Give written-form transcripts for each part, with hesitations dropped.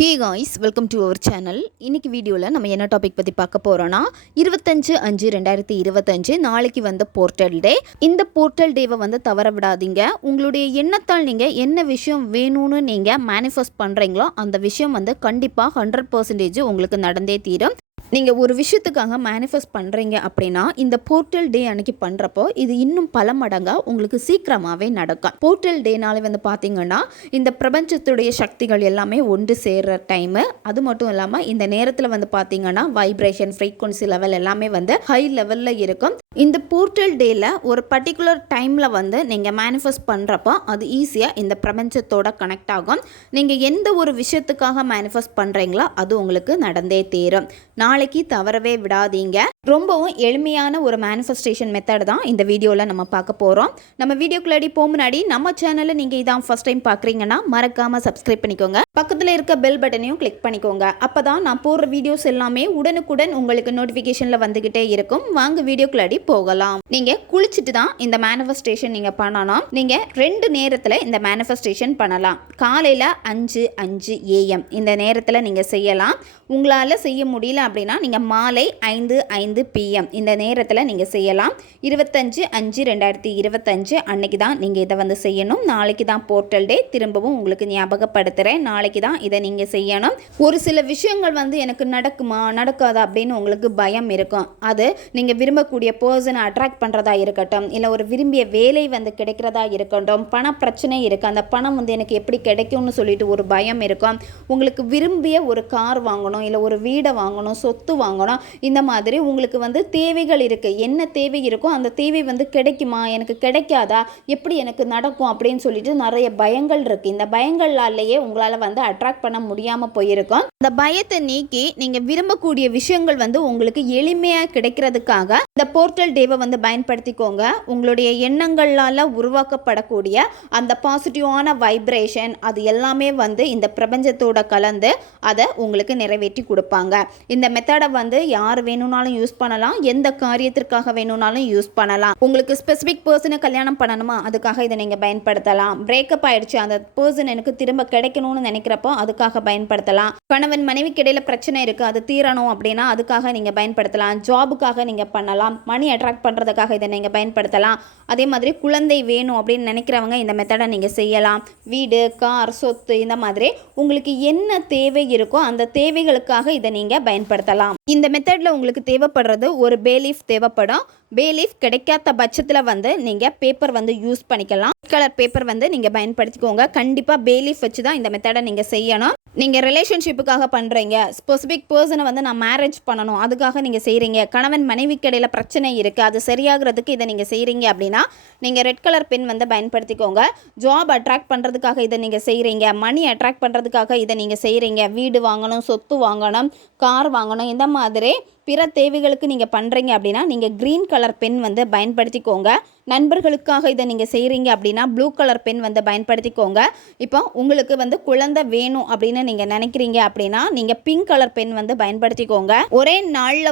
Hey guys, welcome to our channel. இன்றைக்கி வீடியோவில் நம்ம என்ன டாபிக் பற்றி பார்க்க போகிறோன்னா 25/5/2025 நாளைக்கு வந்த போர்ட்டல் டே. இந்த போர்ட்டல் டேவை தவற விடாதீங்க. உங்களுடைய எண்ணத்தால் நீங்கள் என்ன விஷயம் வேணும்னு நீங்கள் மேனிஃபெஸ்ட் பண்ணுறீங்களோ அந்த விஷயம் கண்டிப்பாக 100% உங்களுக்கு நடந்தே தீரும். நீங்கள் ஒரு விஷயத்துக்காக மேனிஃபெஸ்ட் பண்ணுறீங்க அப்படின்னா இந்த போர்ட்டல் டே அன்னைக்கு பண்ணுறப்போ இது இன்னும் பல மடங்காக உங்களுக்கு சீக்கிரமாகவே நடக்கும். போர்ட்டல் டேனாலே பார்த்தீங்கன்னா இந்த பிரபஞ்சத்துடைய சக்திகள் எல்லாமே ஒன்று சேர்கிற டைமு. அது மட்டும் இல்லாமல் இந்த நேரத்தில் பார்த்தீங்கன்னா வைப்ரேஷன் ஃப்ரீக்வன்சி லெவல் எல்லாமே ஹை லெவலில் இருக்கும். இந்த போர்ட்டல் டேயில் ஒரு பர்டிகுலர் டைமில் நீங்கள் மேனிஃபெஸ்ட் பண்ணுறப்போ அது ஈஸியாக இந்த பிரபஞ்சத்தோட கனெக்ட் ஆகும். நீங்கள் எந்த ஒரு விஷயத்துக்காக மேனிஃபெஸ்ட் பண்ணுறீங்களோ அது உங்களுக்கு நடந்தே தீரும். நாளைக்கு தவறவே விடாதீங்க. ரொம்பவும் எளிமையான ஒரு மேனிஃபெஸ்டேஷன் மெத்தட் தான் இந்த வீடியோவில் நம்ம பார்க்க போகிறோம். நம்ம வீடியோக்குள்ளாடி முன்னாடி நம்ம சேனலில் நீங்கள் இதான் ஃபர்ஸ்ட் டைம் பார்க்குறீங்கன்னா மறக்காமல் சப்ஸ்கிரைப் பண்ணிக்கோங்க. பக்கத்தில் இருக்க பெல் பட்டனையும் கிளிக் பண்ணிக்கோங்க. அப்போ தான் நான் போடுற வீடியோஸ் எல்லாமே உடனுக்குடன் உங்களுக்கு நோட்டிஃபிகேஷனில் வந்துக்கிட்டே இருக்கும். வாங்க வீடியோக்குள்ளாடி போகலாம். நீங்கள் குளிச்சுட்டு தான் இந்த மேனிஃபெஸ்டேஷன் நீங்கள் பண்ணணும். நீங்கள் 2 நேரத்தில் இந்த மேனிஃபெஸ்டேஷன் பண்ணலாம். காலையில் 5:05 AM இந்த நேரத்தில் நீங்கள் செய்யலாம். உங்களால் செய்ய முடியல அப்படின்னா நீங்கள் மாலை 5:05 PM இந்த நேரத்தில் நீங்கள் செய்யலாம். 25/5/2025 அன்னைக்கு தான் நீங்கள் இதை செய்யணும். நாளைக்கு தான் போர்ட்டல் டே. திரும்பவும் உங்களுக்கு ஞாபகப்படுத்துகிறேன், நாளைக்கு தான் இதை நீங்கள் செய்யணும். ஒரு சில விஷயங்கள் எனக்கு நடக்குமா நடக்காதா அப்படின்னு உங்களுக்கு பயம் இருக்கும். அது நீங்கள் விரும்பக்கூடிய பர்சனை அட்ராக்ட் பண்ணுறதா இருக்கட்டும், இல்லை ஒரு விரும்பிய வேலை கிடைக்கிறதா இருக்கட்டும், பண பிரச்சனை இருக்குது, அந்த பணம் எனக்கு எப்படி கிடைக்கும்னு சொல்லிட்டு ஒரு பயம் இருக்கும். உங்களுக்கு விரும்பிய ஒரு கார் வாங்கணும், இல்லை ஒரு வீடை வாங்கணும், சொத்து வாங்கணும், இந்த மாதிரி உங்களுக்கு தேவைகள் இருக்குது. என்ன தேவை இருக்கோ அந்த தேவை கிடைக்குமா, எனக்கு கிடைக்காதா, எப்படி எனக்கு நடக்கும் அப்படின்னு சொல்லிட்டு நிறைய பயங்கள் இருக்குது. இந்த பயங்களாலேயே உங்களால் அட்ராக்ட் பண்ண முடியாமல் போயிருக்கும். இந்த பயத்தை நீக்கி நீங்கள் விரும்பக்கூடிய விஷயங்கள் உங்களுக்கு எளிமையாக கிடைக்கிறதுக்காக இந்த போர்ட்டல் டேவை பயன்படுத்திக்கோங்க. உங்களுடைய எண்ணங்களால் உருவாக்கப்படக்கூடிய அந்த பாசிட்டிவான வைப்ரேஷன் அது எல்லாமே இந்த பிரபஞ்சத்தோட கலந்து அதை உங்களுக்கு நிறைவேற்றி கொடுப்பாங்க. இந்த மெத்தடை யார் வேணும்னாலும் யூஸ் பண்ணலாம், எந்த காரியத்திற்காக வேணும்னாலும் யூஸ் பண்ணலாம். உங்களுக்கு ஸ்பெசிஃபிக் பர்சனை கல்யாணம் பண்ணணுமா, அதுக்காக இதை நீங்கள் பயன்படுத்தலாம். பிரேக்கப் ஆயிடுச்சு, அந்த பர்சன் எனக்கு திரும்ப கிடைக்கணும்னு நினைக்கிறப்போ அதுக்காக பயன்படுத்தலாம். கணவன் மனைவிக்கு இடையில பிரச்சனை இருக்குது, அது தீரணும் அப்படின்னா அதுக்காக நீங்கள் பயன்படுத்தலாம். ஜாபுக்காக நீங்கள் பண்ணலாம். மணி அட்ராக்ட் பண்ணுறதுக்காக இதை நீங்கள் பயன்படுத்தலாம். அதே மாதிரி குழந்தை வேணும் அப்படின்னு நினைக்கிறவங்க இந்த மெத்தடை நீங்கள் செய்யலாம். வீடு, கார், சொத்து, இந்த மாதிரி உங்களுக்கு என்ன தேவை இருக்கோ அந்த தேவைகளுக்காக இதை நீங்கள் பயன்படுத்தலாம். இந்த மெத்தடில் உங்களுக்கு தேவைப்படுறது ஒரு பேலீஃப் தேவைப்படும். பேலீஃப் கிடைக்காத பட்சத்தில் நீங்கள் பேப்பர் யூஸ் பண்ணிக்கலாம். கலர் பேப்பர் நீங்கள் பயன்படுத்திக்கோங்க. கண்டிப்பாக பேலீஃப் வச்சு தான் இந்த மெத்தடை நீங்கள் செய்யணும். நீங்கள் ரிலேஷன்ஷிப்புக்காக பண்ணுறீங்க, ஸ்பெசிஃபிக் பர்சனை நான் மேரேஜ் பண்ணணும் அதுக்காக நீங்கள் செய்கிறீங்க, கணவன் மனைவிக்கு இடையில பிரச்சனை இருக்குது அது சரியாகிறதுக்கு இதை நீங்கள் செய்கிறீங்க அப்படின்னா நீங்கள் ரெட் கலர் பென் பயன்படுத்திக்கோங்க. ஜாப் அட்ராக்ட் பண்ணுறதுக்காக இதை நீங்கள் செய்கிறீங்க, மணி அட்ராக்ட் பண்ணுறதுக்காக இதை நீங்கள் செய்கிறீங்க, வீடு வாங்கணும், சொத்து வாங்கணும், கார் வாங்கணும், இந்த மாதிரி பிற தேவைகளுக்கு நீங்கள் பண்ணுறீங்க அப்படின்னா நீங்கள் க்ரீன் கலர் பென் பயன்படுத்திக்கோங்க. நண்பர்களுக்காக இதை நீங்கள் செய்கிறீங்க அப்படின்னா ப்ளூ கலர் பென் பயன்படுத்திக்கோங்க. இப்போ உங்களுக்கு குழந்தை வேணும் அப்படின்னு நீங்கள் நினைக்கிறீங்க அப்படின்னா நீங்கள் பிங்க் கலர் பென் பயன்படுத்திக்கோங்க. ஒரே நாளில்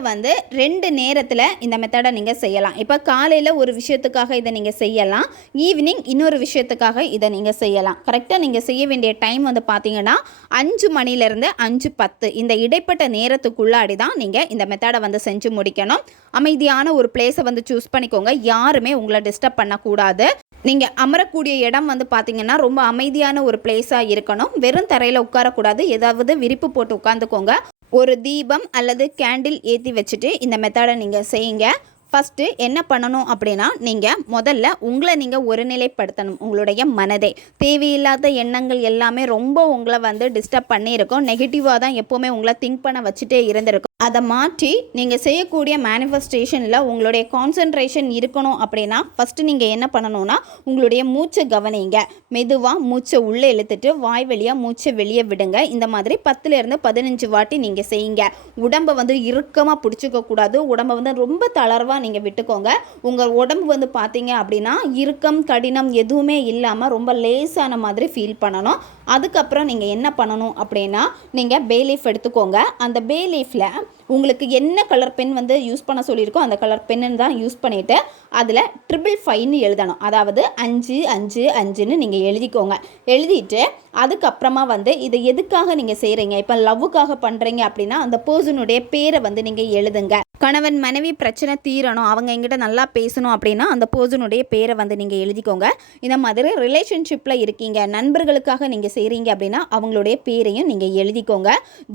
2 நேரத்தில் இந்த மெத்தடை நீங்கள் செய்யலாம். இப்போ காலையில் ஒரு விஷயத்துக்காக இதை நீங்கள் செய்யலாம், ஈவினிங் இன்னொரு விஷயத்துக்காக இதை நீங்கள் செய்யலாம். கரெக்டாக நீங்கள் செய்ய வேண்டிய டைம் பார்த்தீங்கன்னா 5 மணிலேருந்து 5:10 இந்த இடைப்பட்ட நேரத்துக்குள்ளாடி தான் நீங்கள் இந்த மெத்தடை செஞ்சு முடிக்கணும். அமைதியான ஒரு பிளேஸை சூஸ் பண்ணிக்கோங்க. யாருமே உங்களை டிஸ்டர்ப் பண்ணக்கூடாது. நீங்கள் அமரக்கூடிய இடம் பார்த்தீங்கன்னா ரொம்ப அமைதியான ஒரு பிளேஸாக இருக்கணும். வெறும் தரையில் உட்காரக்கூடாது. ஏதாவது விரிப்பு போட்டு உட்காந்துக்கோங்க. ஒரு தீபம் அல்லது கேண்டில் ஏற்றி வச்சுட்டு இந்த மெத்தடை நீங்கள் செய்யுங்க. ஃபஸ்ட்டு என்ன பண்ணணும் அப்படின்னா நீங்கள் முதல்ல உங்களை நீங்கள் ஒருநிலைப்படுத்தணும். உங்களுடைய மனதை தேவையில்லாத எண்ணங்கள் எல்லாமே ரொம்ப உங்களை டிஸ்டர்ப் பண்ணியிருக்கும். நெகட்டிவாக தான் எப்போவுமே உங்களை திங்க் பண்ண வச்சுட்டே இருந்திருக்கும். அதை மாற்றி நீங்கள் செய்யக்கூடிய மேனிஃபெஸ்டேஷனில் உங்களுடைய கான்சன்ட்ரேஷன் இருக்கணும் அப்படின்னா ஃபஸ்ட்டு நீங்கள் என்ன பண்ணணும்னா உங்களுடைய மூச்சை கவனிங்க. மெதுவாக மூச்சை உள்ளே இழுத்துட்டு வாய் வழியாக மூச்சை வெளியே விடுங்க. இந்த மாதிரி 10 to 15 வாட்டி நீங்கள் செய்யுங்க. உடம்பை இறுக்கமாக பிடிச்சிக்கக்கூடாது. உடம்பை ரொம்ப தளர்வாக நீங்கள் விட்டுக்கோங்க. உங்கள் உடம்பு பார்த்தீங்க அப்படின்னா இறுக்கம் கடினம் எதுவுமே இல்லாமல் ரொம்ப லேசான மாதிரி ஃபீல் பண்ணணும். அதுக்கப்புறம் நீங்கள் என்ன பண்ணணும் அப்படின்னா நீங்கள் பேலீஃப் எடுத்துக்கோங்க. அந்த பேலீஃபில் உங்களுக்கு என்ன கலர் பென் யூஸ் பண்ண சொல்லியிருக்கோ அந்த கலர் பென்னு தான் யூஸ் பண்ணிவிட்டு அதில் 555 எழுதணும். அதாவது 555 நீங்கள் எழுதிக்கோங்க. எழுதிட்டு அதுக்கப்புறமா வந்து இதை எதுக்காக நீங்கள் செய்கிறீங்க, இப்போ லவ்வுக்காக பண்ணுறீங்க அப்படின்னா அந்த பர்சனுடைய பேரை வந்து நீங்கள் எழுதுங்க. கணவன் மனைவி பிரச்சனை தீரணும், அவங்க எங்கிட்ட நல்லா பேசணும் அப்படின்னா அந்த பர்சனுடைய பேரை வந்து நீங்கள் எழுதிக்கோங்க. இந்த மாதிரி ரிலேஷன்ஷிப்பில் இருக்கீங்க, நண்பர்களுக்காக நீங்கள் செய்கிறீங்க அப்படின்னா அவங்களுடைய பேரையும் நீங்கள் எழுதிக்கோங்க.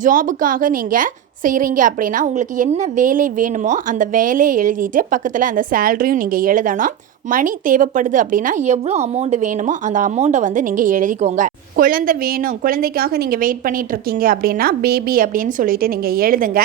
ஜாபுக்காக நீங்கள் செய்கிறீங்க அப்படின்னா உங்களுக்கு என்ன வேலை வேணுமோ அந்த வேலையை எழுதிட்டு பக்கத்தில் அந்த சேலரியும் நீங்கள் எழுதணும். மணி தேவைப்படுது அப்படின்னா எவ்வளோ அமௌண்ட் வேணுமோ அந்த அமௌண்ட்டை வந்து நீங்கள் எழுதிக்கோங்க. குழந்தை வேணும், குழந்தைக்காக நீங்கள் வெயிட் பண்ணிட்டு இருக்கீங்க அப்படின்னா பேபி அப்படின்னு சொல்லிட்டு நீங்கள் எழுதுங்க.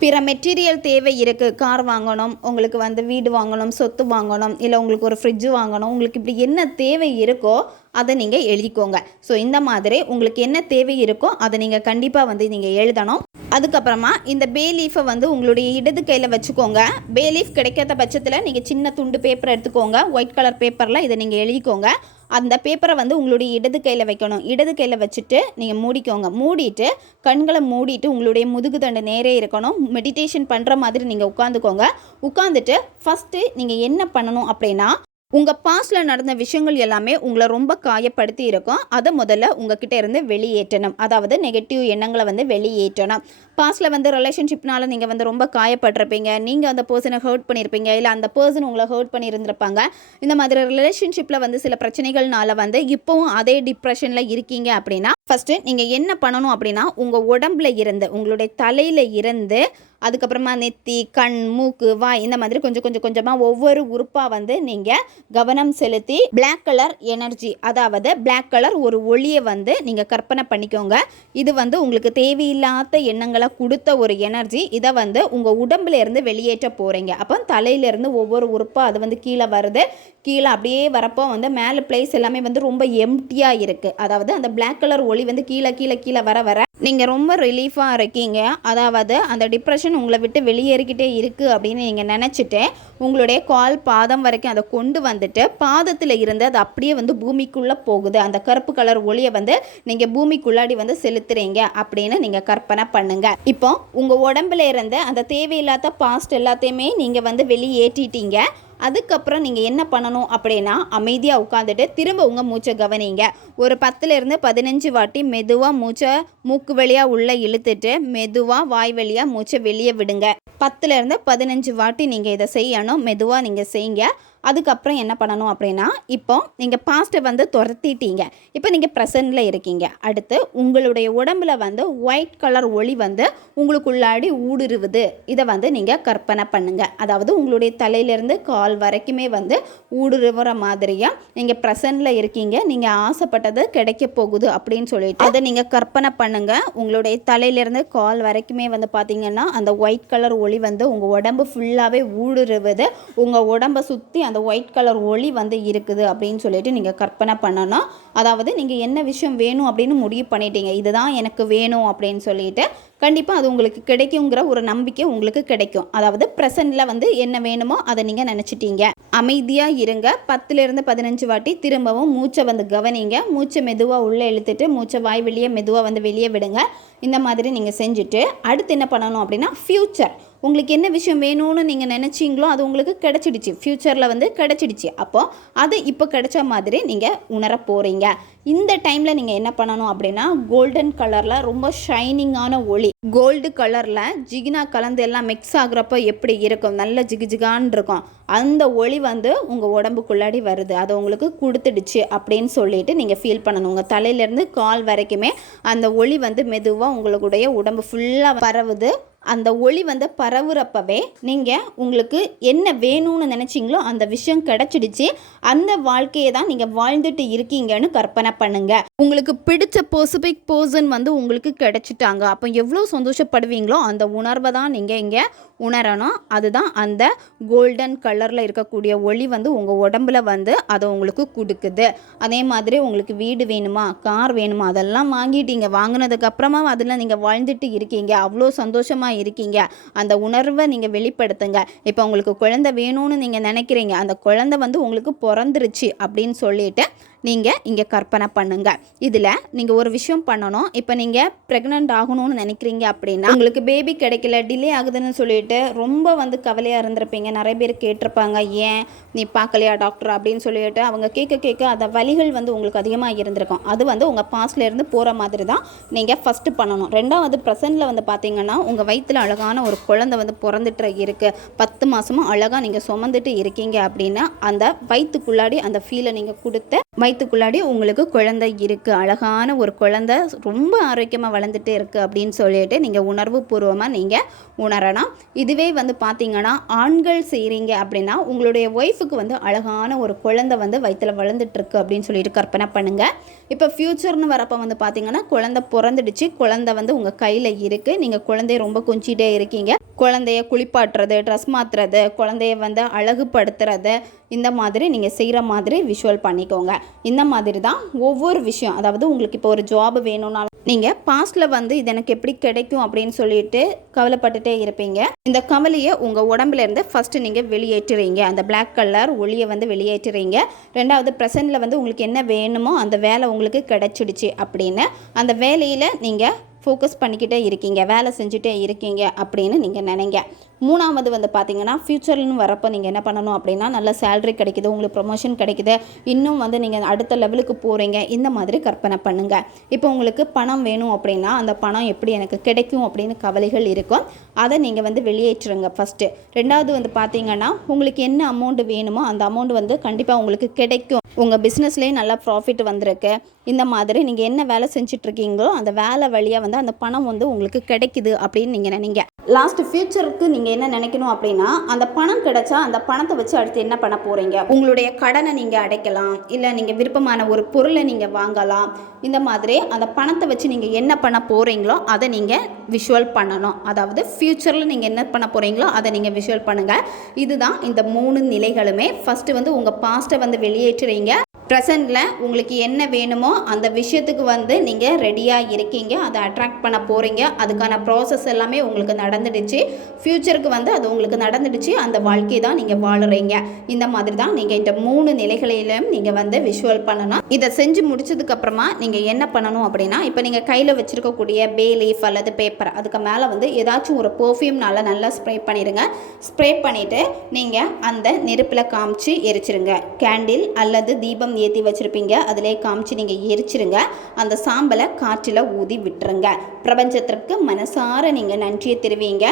பிற மெட்டீரியல் தேவை இருக்குது, கார் வாங்கணும், உங்களுக்கு வந்து வீடு வாங்கணும், சொத்து வாங்கணும், இல்லை உங்களுக்கு ஒரு ஃப்ரிட்ஜு வாங்கணும், உங்களுக்கு இப்படி என்ன தேவை இருக்கோ அதை நீங்கள் எழுதிக்கோங்க. ஸோ இந்த மாதிரி உங்களுக்கு என்ன தேவை இருக்கோ அதை நீங்கள் கண்டிப்பாக வந்து நீங்கள் எழுதணும். அதுக்கப்புறமா இந்த பே லீஃபை வந்து உங்களுடைய இடது கையில் வச்சுக்கோங்க. பே லீஃப் கிடைக்காத பட்சத்தில் நீங்கள் சின்ன துண்டு பேப்பர் எடுத்துக்கோங்க, ஒயிட் கலர் பேப்பரில் இதை நீங்கள் எழுதிக்கோங்க. அந்த பேப்பரை வந்து உங்களுடைய இடது கையில் வைக்கணும். இடது கையில் வச்சுட்டு நீங்கள் மூடிக்கோங்க. மூடிட்டு கண்களை மூடிட்டு உங்களுடைய முதுகு தண்டு நேரே இருக்கணும். மெடிடேஷன் பண்ணுற மாதிரி நீங்கள் உட்காந்துக்கோங்க. உட்காந்துட்டு ஃபஸ்ட்டு நீங்கள் என்ன பண்ணணும் அப்படின்னா உங்கள் பாஸ்டில் நடந்த விஷயங்கள் எல்லாமே உங்களை ரொம்ப காயப்படுத்தி இருக்கும். அதை முதல்ல உங்ககிட்ட இருந்து வெளியேற்றணும். அதாவது நெகட்டிவ் எண்ணங்களை வந்து வெளியேற்றணும். பாஸ்டில் வந்து ரிலேஷன்ஷிப்னால நீங்கள் வந்து ரொம்ப காயப்பட்டிருப்பீங்க, நீங்கள் அந்த பர்சனை ஹர்ட் பண்ணியிருப்பீங்க, இல்லை அந்த பர்சன் உங்களை ஹர்ட் பண்ணியிருந்திருப்பாங்க. இந்த மாதிரி ரிலேஷன்ஷிப்பில் வந்து சில பிரச்சனைகள்னால வந்து இப்போவும் அதே டிப்ரெஷனில் இருக்கீங்க அப்படின்னா ஃபஸ்ட்டு நீங்கள் என்ன பண்ணணும் அப்படின்னா உங்கள் உடம்புல இருந்து உங்களுடைய தலையில் இருந்து அதுக்கப்புறமா நெத்தி, கண், மூக்கு, வாய் இந்த மாதிரி கொஞ்சமாக ஒவ்வொரு உறுப்பாக வந்து நீங்கள் கவனம் செலுத்தி பிளாக் கலர் எனர்ஜி, அதாவது பிளாக் கலர் ஒரு ஒளியை வந்து நீங்கள் கற்பனை பண்ணிக்கோங்க. இது வந்து உங்களுக்கு தேவையில்லாத எண்ணங்களை கொடுத்த ஒரு எனர்ஜி. இதை வந்து உங்கள் உடம்புல இருந்து வெளியேற்ற போகிறீங்க. அப்போ தலையிலேருந்து ஒவ்வொரு உறுப்பாக அது வந்து கீழே வருது. கீழே அப்படியே வரப்போ வந்து மேலே பிளேஸ் எல்லாமே வந்து ரொம்ப எம்டியாக இருக்குது. அதாவது அந்த பிளாக் கலர் ஒளி வந்து கீழே வர நீங்கள் ரொம்ப ரிலீஃபாக இருக்கீங்க. அதாவது அந்த டிப்ரெஷன் உங்களை விட்டு வெளியேறிக்கிட்டே இருக்குது அப்படின்னு நீங்கள் நினச்சிட்டு உங்களுடைய கால் பாதம் வரைக்கும் அதை கொண்டு வந்துட்டு பாதத்தில் இருந்து அது அப்படியே வந்து பூமிக்குள்ளே போகுது. அந்த கருப்பு கலர் ஒளியை வந்து நீங்கள் பூமிக்குள்ளாடி வந்து செலுத்துறீங்க அப்படின்னு நீங்கள் கற்பனை பண்ணுங்க. இப்போ உங்கள் உடம்புல இருந்து அந்த தேவையில்லாத பாஸ்ட் எல்லாத்தையுமே நீங்கள் வந்து வெளியேற்றிட்டீங்க. அதுக்கப்புறம் நீங்கள் என்ன பண்ணணும் அப்படின்னா அமைதியாக உட்காந்துட்டு திரும்ப உங்கள் மூச்சை கவனிங்க. ஒரு 10லேருந்து 15 வாட்டி மெதுவாக மூச்சை மூக்கு வழியாக உள்ளே இழுத்துட்டு மெதுவாக வாய் வழியாக மூச்சை வெளியே விடுங்க. 10லேருந்து 15 வாட்டி நீங்கள் இதை செய்யணும். மெதுவாக நீங்கள் செய்யுங்க. அதுக்கப்புறம் என்ன பண்ணணும் அப்படின்னா இப்போ நீங்கள் பாஸ்ட்டை வந்து துரத்திட்டீங்க. இப்போ நீங்கள் ப்ரெசண்டில் இருக்கீங்க. அடுத்து உங்களுடைய உடம்புல வந்து ஒயிட் கலர் ஒளி வந்து உங்களுக்குள்ளாடி ஊடுருவுது. இதை வந்து நீங்கள் கற்பனை பண்ணுங்கள். அதாவது உங்களுடைய தலையிலேருந்து கால் வரைக்குமே வந்து ஊடுருவுற மாதிரியாக நீங்கள் ப்ரெசண்டில் இருக்கீங்க. நீங்கள் ஆசைப்பட்டது கிடைக்க போகுது அப்படின்னு சொல்லிட்டு அதை நீங்கள் கற்பனை பண்ணுங்கள். உங்களுடைய தலையிலேருந்து கால் வரைக்குமே வந்து பார்த்திங்கன்னா அந்த ஒயிட் கலர் ஒளி வந்து உங்கள் உடம்பு ஃபுல்லாகவே ஊடுருவுது. உங்கள் உடம்பை சுற்றி அந்த ஒயிட் கலர் ஒளி வந்து இருக்குது அப்படின்னு சொல்லிட்டு நீங்கள் கற்பனை பண்ணணும். அதாவது நீங்கள் என்ன விஷயம் வேணும் அப்படின்னு முடிவு பண்ணிட்டீங்க, இதுதான் எனக்கு வேணும் அப்படின்னு சொல்லிட்டு கண்டிப்பாக அது உங்களுக்கு கிடைக்குங்கிற ஒரு நம்பிக்கை உங்களுக்கு கிடைக்கும். அதாவது ப்ரெசண்டில் வந்து என்ன வேணுமோ அதை நீங்கள் நினச்சிட்டீங்க. அமைதியாக இருங்க. 10லேருந்து 15 வாட்டி திரும்பவும் மூச்சை வந்து கவனிங்க. மூச்சை மெதுவாக உள்ளே இழுத்துட்டு மூச்சை வாய் வெளியே மெதுவாக வந்து வெளியே விடுங்க. இந்த மாதிரி நீங்கள் செஞ்சுட்டு அடுத்து என்ன பண்ணணும் அப்படின்னா ஃப்யூச்சர் உங்களுக்கு என்ன விஷயம் வேணும்னு நீங்கள் நினச்சிங்களோ அது உங்களுக்கு கிடச்சிடுச்சு. ஃப்யூச்சரில் வந்து கிடச்சிடுச்சு. அப்போது அது இப்போ கிடைச்ச மாதிரி நீங்கள் உணர போகிறீங்க. இந்த டைமில் நீங்கள் என்ன பண்ணணும் அப்படின்னா கோல்டன் கலரில் ரொம்ப ஷைனிங்கான ஒளி, கோல்டு கலரில் ஜிகினா கலந்து எல்லாம் மிக்ஸ் ஆகுறப்போ எப்படி இருக்கும், நல்ல ஜிகான்னு இருக்கும். அந்த ஒளி வந்து உங்கள் உடம்புக்குள்ளாடி வருது. அதை உங்களுக்கு கொடுத்துடுச்சு அப்படின்னு சொல்லிட்டு நீங்கள் ஃபீல் பண்ணணும். உங்கள் தலையிலேருந்து கால் வரைக்குமே அந்த ஒளி வந்து மெதுவாக உங்களுடைய உடம்பு ஃபுல்லாக பரவுது. அந்த ஒளி வந்து பரவுறப்பவே நீங்கள் உங்களுக்கு என்ன வேணும்னு நினச்சிங்களோ அந்த விஷயம் கிடச்சிடுச்சு. அந்த வாழ்க்கையை தான் நீங்கள் வாழ்ந்துட்டு இருக்கீங்கன்னு கற்பனை பண்ணுங்க. உங்களுக்கு பிடிச்ச ஸ்பெசிபிக் பர்சன் வந்து உங்களுக்கு கிடைச்சிட்டாங்க. அப்போ எவ்வளோ சந்தோஷப்படுவீங்களோ அந்த உணர்வை தான் நீங்கள் இங்கே உணரணும். அதுதான் அந்த கோல்டன் கலரில் இருக்கக்கூடிய ஒளி வந்து உங்கள் உடம்புல வந்து அதை உங்களுக்கு கொடுக்குது. அதே மாதிரி உங்களுக்கு வீடு வேணுமா, கார் வேணுமா, அதெல்லாம் வாங்கிட்டீங்க. வாங்கினதுக்கப்புறமா அதில் நீங்கள் வாழ்ந்துட்டு இருக்கீங்க. அவ்வளோ சந்தோஷமாக இருக்கீங்க. அந்த உணர்வை நீங்கள் வெளிப்படுத்துங்க. இப்போ உங்களுக்கு குழந்தை வேணும்னு நீங்கள் நினைக்கிறீங்க, அந்த குழந்தை வந்து உங்களுக்கு பிறந்துருச்சு அப்படின்னு சொல்லிட்டு நீங்கள் இங்கே கற்பனை பண்ணுங்கள். இதில் நீங்கள் ஒரு விஷயம் பண்ணணும். இப்போ நீங்கள் ப்ரெக்னென்ட் ஆகணும்னு நினைக்கிறீங்க அப்படின்னா உங்களுக்கு பேபி கிடைக்கல, டிலே ஆகுதுன்னு சொல்லிட்டு ரொம்ப வந்து கவலையாக இருந்திருப்பீங்க. நிறைய பேர் கேட்டிருப்பாங்க, ஏன் நீ பார்க்கலையா டாக்டர் அப்படின்னு சொல்லிட்டு. அவங்க கேட்க அந்த வலிகள் வந்து உங்களுக்கு அதிகமாக இருந்திருக்கும். அது வந்து உங்கள் பாஸ்ட்லேருந்து போகிற மாதிரி தான் நீங்கள் ஃபஸ்ட்டு பண்ணணும். ரெண்டாவது ப்ரெசென்ட்டில் வந்து பார்த்தீங்கன்னா உங்கள் வயிற்றில் அழகான ஒரு குழந்தை வந்து பிறந்துட்டு இருக்குது. 10 மாதமும் அழகாக நீங்கள் சுமந்துட்டு இருக்கீங்க அப்படின்னா அந்த வயிற்றுக்குள்ளாடி அந்த ஃபீலை நீங்கள் கொடுத்து வயிற்றுக்குள்ளாடி உங்களுக்கு குழந்தை இருக்குது, அழகான ஒரு குழந்தை ரொம்ப ஆரோக்கியமாக வளர்ந்துட்டு இருக்குது அப்படின்னு சொல்லிட்டு நீங்கள் உணர்வு பூர்வமாக நீங்கள் உணரணும். இதுவே வந்து பார்த்தீங்கன்னா ஆண்கள் செய்கிறீங்க அப்படின்னா உங்களுடைய ஒய்ஃபுக்கு வந்து அழகான ஒரு குழந்தை வந்து வயிற்றில் வளர்ந்துட்டுருக்கு அப்படின்னு சொல்லிட்டு கற்பனை பண்ணுங்கள். இப்போ ஃப்யூச்சர்னு வரப்போ வந்து பார்த்தீங்கன்னா குழந்தை பிறந்துடுச்சு, குழந்தை வந்து உங்கள் கையில் இருக்குது, நீங்கள் குழந்தைய ரொம்ப கொஞ்சிட்டே இருக்கீங்க. குழந்தைய குளிப்பாட்டுறது, ட்ரெஸ் மாற்றுறது, குழந்தைய வந்து அழகுபடுத்துறது, இந்த மாதிரி நீங்கள் செய்கிற மாதிரி விஷுவல் பண்ணிக்கோங்க. இந்த மாதிரி தான் ஒவ்வொரு விஷயம். அதாவது உங்களுக்கு இப்போ ஒரு ஜாப் வேணும்னாலும் நீங்கள் பாஸ்ட்டில் வந்து இது எனக்கு எப்படி கிடைக்கும் அப்படின்னு சொல்லிட்டு கவலைப்பட்டுட்டே இருப்பீங்க. இந்த கவலையை உங்கள் உடம்புலேருந்து ஃபஸ்ட்டு நீங்கள் வெளியேற்றுறீங்க. அந்த பிளாக் கலர் ஒளியை வந்து வெளியேற்றுறீங்க. ரெண்டாவது ப்ரெசென்ட்டில் வந்து உங்களுக்கு என்ன வேணுமோ அந்த வேலை உங்களுக்கு கிடைச்சிடுச்சு அப்படின்னு அந்த வேலையில் நீங்கள் ஃபோக்கஸ் பண்ணிக்கிட்டே இருக்கீங்க, வேலை செஞ்சுட்டே இருக்கீங்க அப்படின்னு நீங்கள் நினைங்க. மூணாவது வந்து பார்த்தீங்கன்னா ஃப்யூச்சர்னு வரப்போ நீங்கள் என்ன பண்ணணும் அப்படின்னா நல்ல சேலரி கிடைக்குது, உங்களுக்கு ப்ரொமோஷன் கிடைக்குது, இன்னும் வந்து நீங்கள் அடுத்த லெவலுக்கு போகிறீங்க, இந்த மாதிரி கற்பனை பண்ணுங்கள். இப்போ உங்களுக்கு பணம் வேணும் அப்படின்னா அந்த பணம் எப்படி எனக்கு கிடைக்கும் அப்படின்னு கவலைகள் இருக்கும். அதை நீங்கள் வந்து வெளியேற்றுங்க ஃபஸ்ட்டு. ரெண்டாவது வந்து பார்த்தீங்கன்னா உங்களுக்கு என்ன அமௌண்ட் வேணுமோ அந்த அமௌண்ட் வந்து கண்டிப்பாக உங்களுக்கு கிடைக்கும். உங்கள் பிஸ்னஸ்லேயே நல்லா ப்ராஃபிட் வந்திருக்கு. இந்த மாதிரி நீங்கள் என்ன வேலை செஞ்சிட்ருக்கீங்களோ அந்த வேலை வழியாக வந்து அந்த பணம் வந்து உங்களுக்கு கிடைக்குது அப்படின்னு நீங்கள் நினைங்க. லாஸ்ட் ஃப்யூச்சருக்கு நீங்கள் என்ன நினைக்கணும் அப்படின்னா அந்த பணம் கிடைச்சா அந்த பணத்தை வச்சு அடுத்து என்ன பண்ண போகிறீங்க. உங்களுடைய கடனை நீங்கள் அடைக்கலாம், இல்லை நீங்கள் விருப்பமான ஒரு பொருளை நீங்கள் வாங்கலாம். இந்த மாதிரி அந்த பணத்தை வச்சு நீங்கள் என்ன பண்ண போகிறீங்களோ அதை நீங்கள் விஷுவல் பண்ணணும். அதாவது ஃப்யூச்சரில் நீங்கள் என்ன பண்ண போகிறீங்களோ அதை நீங்கள் விஷுவல் பண்ணுங்கள். இதுதான் இந்த 3 நிலைகளுமே. ஃபஸ்ட்டு வந்து உங்கள் பாஸ்ட்டை வந்து வெளியேற்றுறீங்க. ப்ரெசென்ட்டில் உங்களுக்கு என்ன வேணுமோ அந்த விஷயத்துக்கு வந்து நீங்கள் ரெடியாக இருக்கீங்க, அதை அட்ராக்ட் பண்ண போகிறீங்க. அதுக்கான ப்ராசஸ் எல்லாமே உங்களுக்கு நடந்துடுச்சு. ஃப்யூச்சருக்கு வந்து அது உங்களுக்கு நடந்துடுச்சு. அந்த வாழ்க்கையை தான் நீங்கள் வாழுறீங்க. இந்த மாதிரி தான் நீங்கள் இந்த 3 நிலைகளிலும் நீங்கள் வந்து விஷுவல் பண்ணணும். இதை செஞ்சு முடிச்சதுக்கப்புறமா நீங்கள் என்ன பண்ணணும் அப்படின்னா இப்போ நீங்கள் கையில் வச்சுருக்கக்கூடிய பே லீஃப் அல்லது பேப்பர் அதுக்கு மேலே வந்து ஏதாச்சும் ஒரு பர்ஃப்யூம்னால நல்லா ஸ்ப்ரே பண்ணிடுங்க. ஸ்ப்ரே பண்ணிவிட்டு நீங்கள் அந்த நெருப்பில் காமிச்சு எரிச்சிருங்க. கேண்டில் அல்லது தீபம் ஏற்றி வச்சுருப்பீங்க, அதிலே காமிச்சு நீங்கள் எரிச்சிருங்க. அந்த சாம்பலை காற்றில் ஊதி விட்டுருங்க. பிரபஞ்சத்திற்கு மனசார நீங்கள் நன்றியை தெரிவிங்க.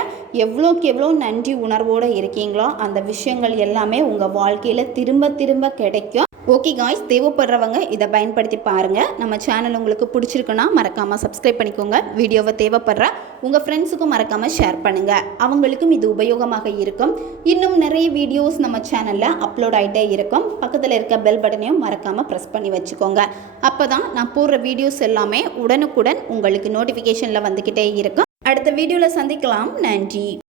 எவ்வளோக்கு எவ்வளோ நன்றி உணர்வோடு இருக்கீங்களோ அந்த விஷயங்கள் எல்லாமே உங்கள் வாழ்க்கையில் திரும்ப திரும்ப கிடைக்கும். ஓகே காய்ஸ், தேவைப்படுறவங்க இதை பயன்படுத்தி பாருங்கள். நம்ம சேனல் உங்களுக்கு பிடிச்சிருக்குன்னா மறக்காமல் சப்ஸ்கிரைப் பண்ணிக்கோங்க. வீடியோவை தேவைப்படுற உங்கள் ஃப்ரெண்ட்ஸுக்கும் மறக்காமல் ஷேர் பண்ணுங்கள், அவங்களுக்கும் இது உபயோகமாக இருக்கும். இன்னும் நிறைய வீடியோஸ் நம்ம சேனலில் அப்லோட் ஆகிட்டே இருக்கும். பக்கத்தில் இருக்க பெல் பட்டனையும் மறக்காமல் ப்ரெஸ் பண்ணி வச்சுக்கோங்க. அப்போ தான் நான் போடுற வீடியோஸ் எல்லாமே உடனுக்குடன் உங்களுக்கு நோட்டிஃபிகேஷனில் வந்துக்கிட்டே இருக்கும். அடுத்த வீடியோவில் சந்திக்கலாம். நன்றி.